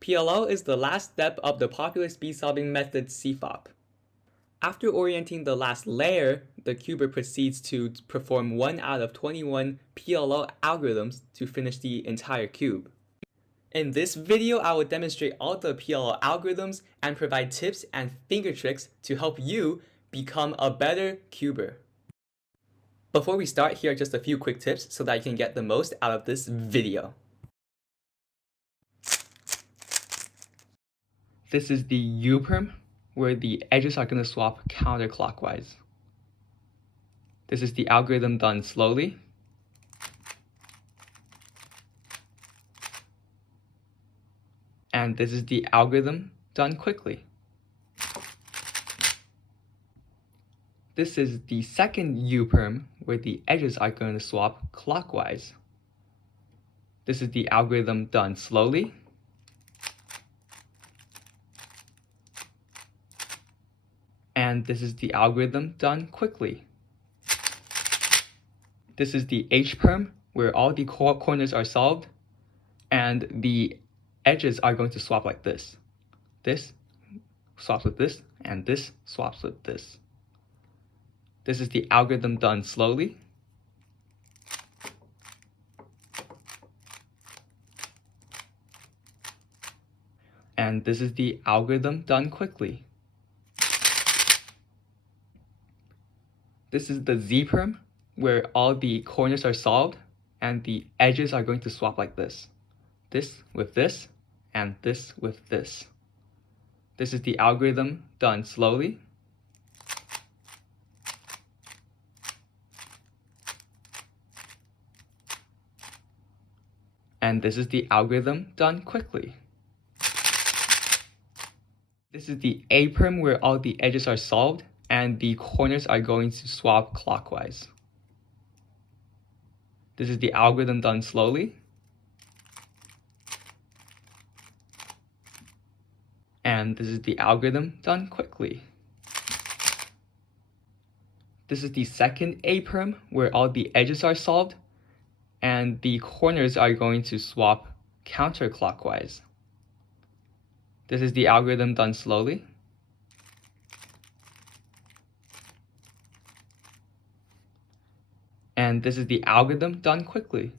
PLL is the last step of the popular speed-solving method CFOP. After orienting the last layer, the cuber proceeds to perform 1 out of 21 PLL algorithms to finish the entire cube. In this video, I will demonstrate all the PLL algorithms and provide tips and finger tricks to help you become a better cuber. Before we start, here are just a few quick tips so that you can get the most out of this video. This is the JPerm, where the edges are going to swap counterclockwise. This is the algorithm done slowly. And this is the algorithm done quickly. This is the second JPerm, where the edges are going to swap clockwise. This is the algorithm done slowly. And this is the algorithm done quickly. This is the HPerm, where all the corners are solved, and the edges are going to swap like this. This swaps with this, and this swaps with this. This is the algorithm done slowly. And this is the algorithm done quickly. This is the ZPerm, where all the corners are solved and the edges are going to swap like this. This with this, and this with this. This is the algorithm done slowly. And this is the algorithm done quickly. This is the APerm, where all the edges are solved and the corners are going to swap clockwise. This is the algorithm done slowly. And this is the algorithm done quickly. This is the second APerm, where all the edges are solved and the corners are going to swap counterclockwise. This is the algorithm done slowly. And this is the algorithm done quickly.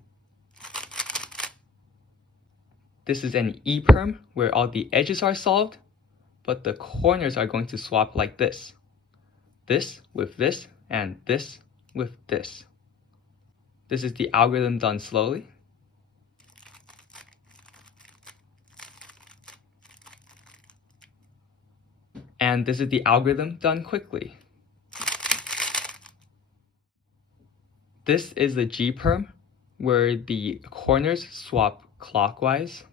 This is an EPerm, where all the edges are solved, but the corners are going to swap like this. This with this, and this with this. This is the algorithm done slowly. And this is the algorithm done quickly. This is the JPerm, where the corners swap clockwise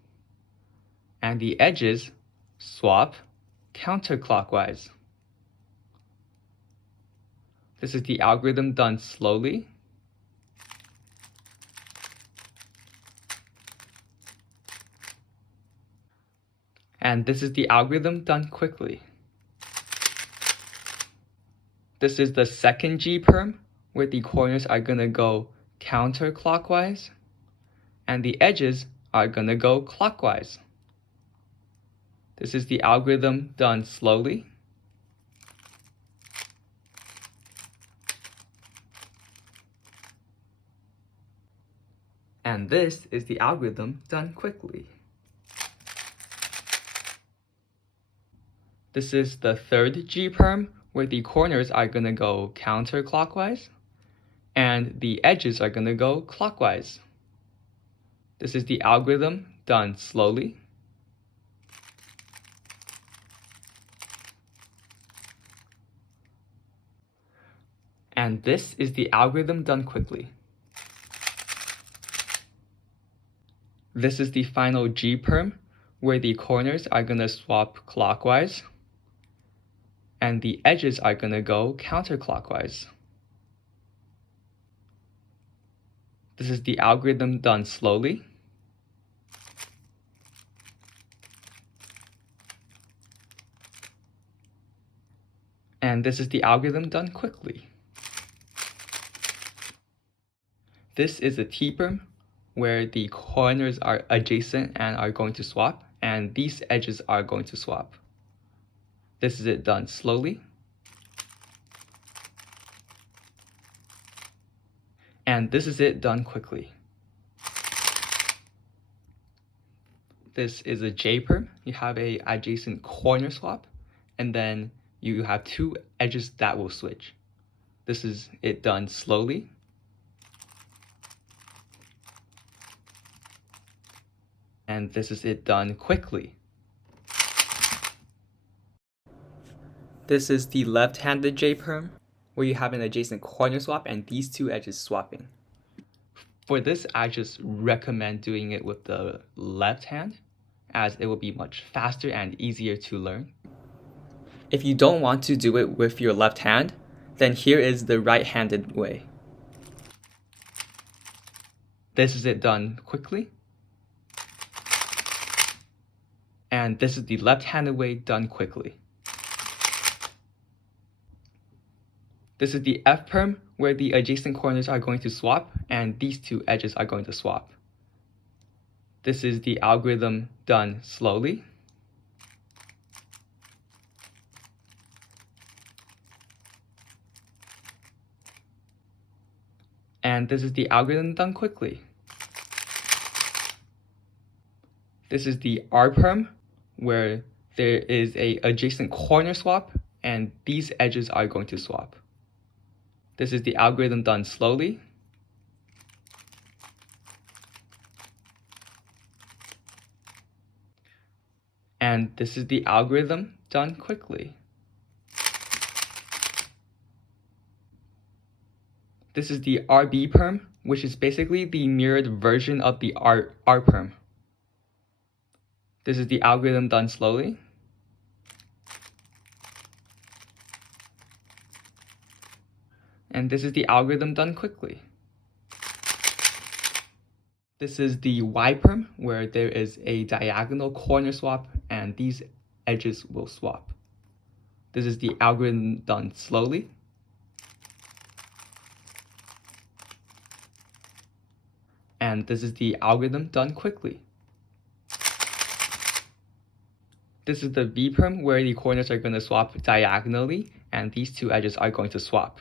and the edges swap counterclockwise. This is the algorithm done slowly. And this is the algorithm done quickly. This is the second JPerm, where the corners are going to go counterclockwise and the edges are going to go clockwise. This is the algorithm done slowly. And this is the algorithm done quickly. This is the third JPerm, where the corners are going to go counterclockwise and the edges are going to go clockwise. This is the algorithm done slowly. And this is the algorithm done quickly. This is the final JPerm, where the corners are going to swap clockwise and the edges are going to go counterclockwise. This is the algorithm done slowly. And this is the algorithm done quickly. This is a T-perm, where the corners are adjacent and are going to swap, and these edges are going to swap. This is it done slowly. And this is it done quickly. This is a JPerm. You have a adjacent corner swap, and then you have two edges that will switch. This is it done slowly. And this is it done quickly. This is the left-handed JPerm, where you have an adjacent corner swap and these two edges swapping. For this, I just recommend doing it with the left hand, as it will be much faster and easier to learn. If you don't want to do it with your left hand, then here is the right-handed way. This is it done quickly. And this is the left-handed way done quickly. This is the F-perm, where the adjacent corners are going to swap and these two edges are going to swap. This is the algorithm done slowly. And this is the algorithm done quickly. This is the R-perm, where there is an adjacent corner swap and these edges are going to swap. This is the algorithm done slowly. And this is the algorithm done quickly. This is the RB perm, which is basically the mirrored version of the R perm. This is the algorithm done slowly. And this is the algorithm done quickly. This is the Y-perm, where there is a diagonal corner swap and these edges will swap. This is the algorithm done slowly. And this is the algorithm done quickly. This is the V-perm, where the corners are going to swap diagonally and these two edges are going to swap.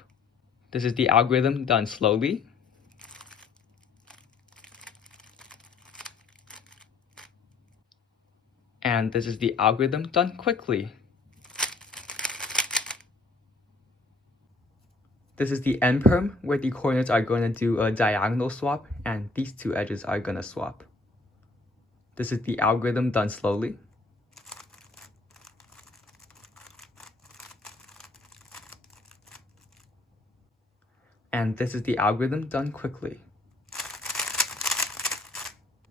This is the algorithm done slowly. And this is the algorithm done quickly. This is the N-perm, where the corners are going to do a diagonal swap and these two edges are going to swap. This is the algorithm done slowly. And this is the algorithm done quickly.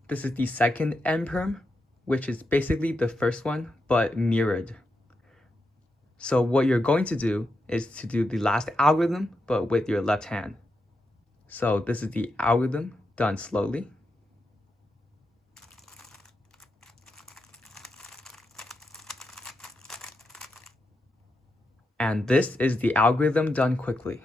This is the second N-perm, which is basically the first one, but mirrored. So what you're going to do is to do the last algorithm, but with your left hand. So this is the algorithm done slowly. And this is the algorithm done quickly.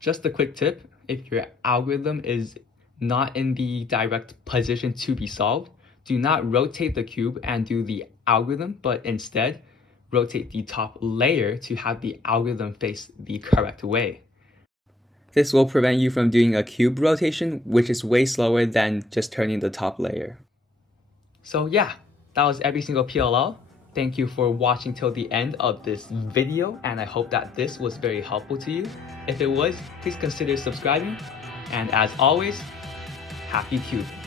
Just a quick tip, if your algorithm is not in the direct position to be solved, do not rotate the cube and do the algorithm, but instead rotate the top layer to have the algorithm face the correct way. This will prevent you from doing a cube rotation, which is way slower than just turning the top layer. So yeah, that was every single PLL. Thank you for watching till the end of this video, and I hope that this was very helpful to you. If it was, please consider subscribing, and as always, happy cubing!